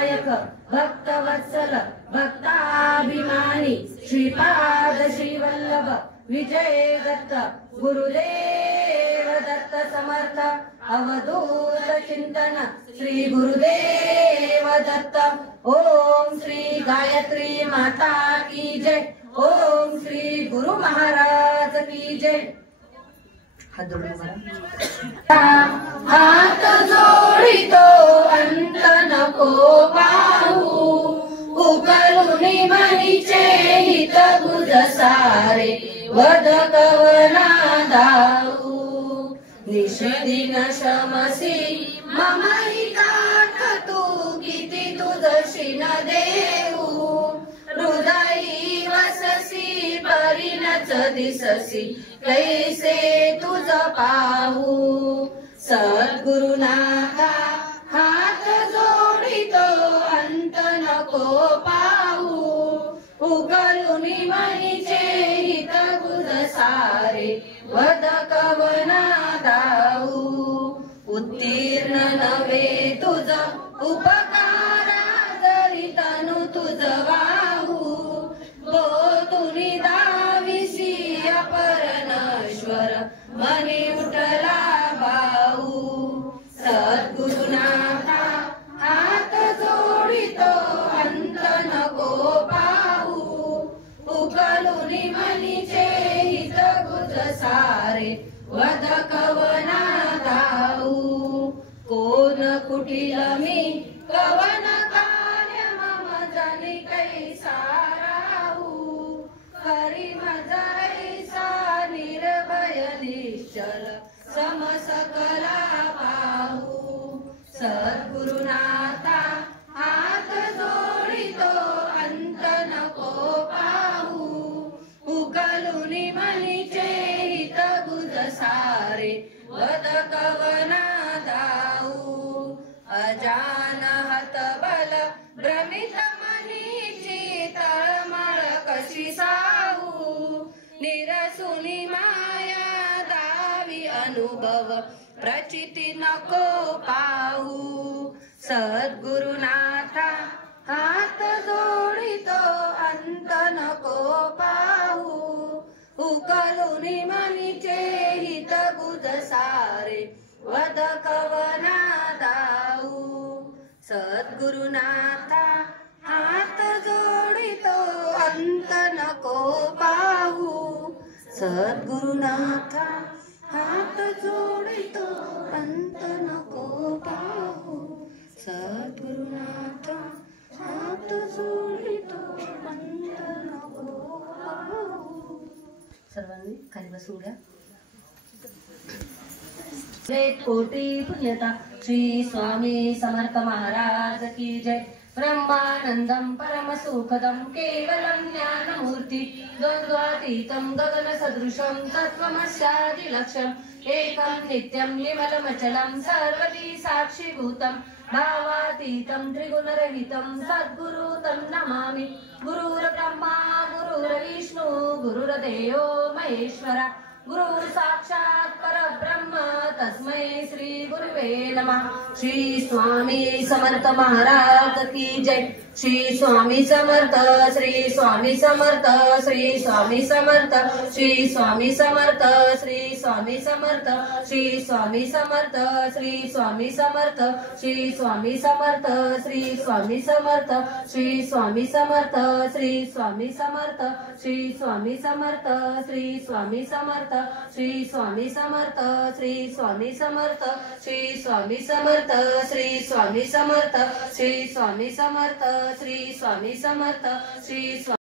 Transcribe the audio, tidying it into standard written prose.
विनायक भक्तवत्सल भक्ताभिमानी श्रीपाद श्रीवल्लभ विजय दत्त गुरुदेव दत्त समर्थ अवधूत चिंतन श्री गुरुदेव दत्त। ओम श्री गायत्री माता की जय। ओम श्री गुरु महाराज की जय। हात जोडितो अंत नको पाहू उकलुनी मनीचे हित गुज सारे वद कवना दाऊ निषेदिन शमसी मम हितार्थ तू किती तुझशी न देऊ हृदयी वससी परिणच दिससी कैसे तुझ पाहू सद्गुरुनाथा हात जोडितो अंत नको पाहू उगलुनी मनीचे हित गुज सारे वद कवना दाऊ उत्तीर्ण नव्हे तुझ उपकारा जरी तनु तुझ वाहू बोलुनी दाविसी अपरनश्वर मनी उठला बाऊ सद्गुरुनाथा हात जोडितो अंत नको पाहू उकलुनी मनीचे हित गुज सारे वद कवना दाऊ कोण कुटील मी कवन कार्य मम जनी कैसा राहू करी मजैसा निर्भय निश्चल समसकला पाहू सद्गुरुनाथा हात जोडितो अंत नको पाहू उकलुनी मनीचे हित गुज सारे वद कवना दाऊ अजान हतबल भ्रमित मनीची तळमळ कशी साहू निरसुनी माया दावी अनुभव प्रचिती नको पाहू सद्गुरुनाथा हात जोडितो अंत नको पाहू उकलुनी मनीचे हित गुज सारे वद कवना दाऊ सद्गुरुनाथा हात जोडितो अंत नको पाहू सद्गुरुनाथा हात जोडितो अंत नको पाहू सद्गुरुनाथा हात जोडितो अंत नको पाहू। सर्वांनी खाली बसून घ्या। कोटी पुण्यता श्री स्वामी समर्थ महाराज की जय। ब्रह्मानंदं परम सुखदं केवलं ज्ञानमूर्ति द्वन्द्वातीतं गगन सदृशं तत्त्वमस्यादिलक्ष्यम् एकं नित्यं निर्मलमचलं सर्वदी साक्षिभूतं भावातीतं त्रिगुणरहितं सद्गुरु तं नमामि। गुरुर्ब्रह्मा गुरुर्विष्णु गुरुर्देवो महेश्वरा गुरु साक्षात् परब्रह्म तस्मै श्री गुरुवे नमः। श्री स्वामी समर्थ महाराज की जय। श्री स्वामी समर्थ श्री स्वामी समर्थ श्री स्वामी समर्थ श्री स्वामी समर्थ श्री स्वामी समर्थ श्री स्वामी समर्थ श्री स्वामी समर्थ श्री स्वामी समर्थ श्री स्वामी समर्थ श्री स्वामी समर्थ श्री स्वामी समर्थ श्री स्वामी समर्थ श्री स्वामी समर्थ श्री स्वामी समर्थ श्री स्वामी समर्थ श्री स्वामी समर्थ श्री स्वामी समर्थ श्री स्वामी समर्थ श्री स्वामी समर्थ श्री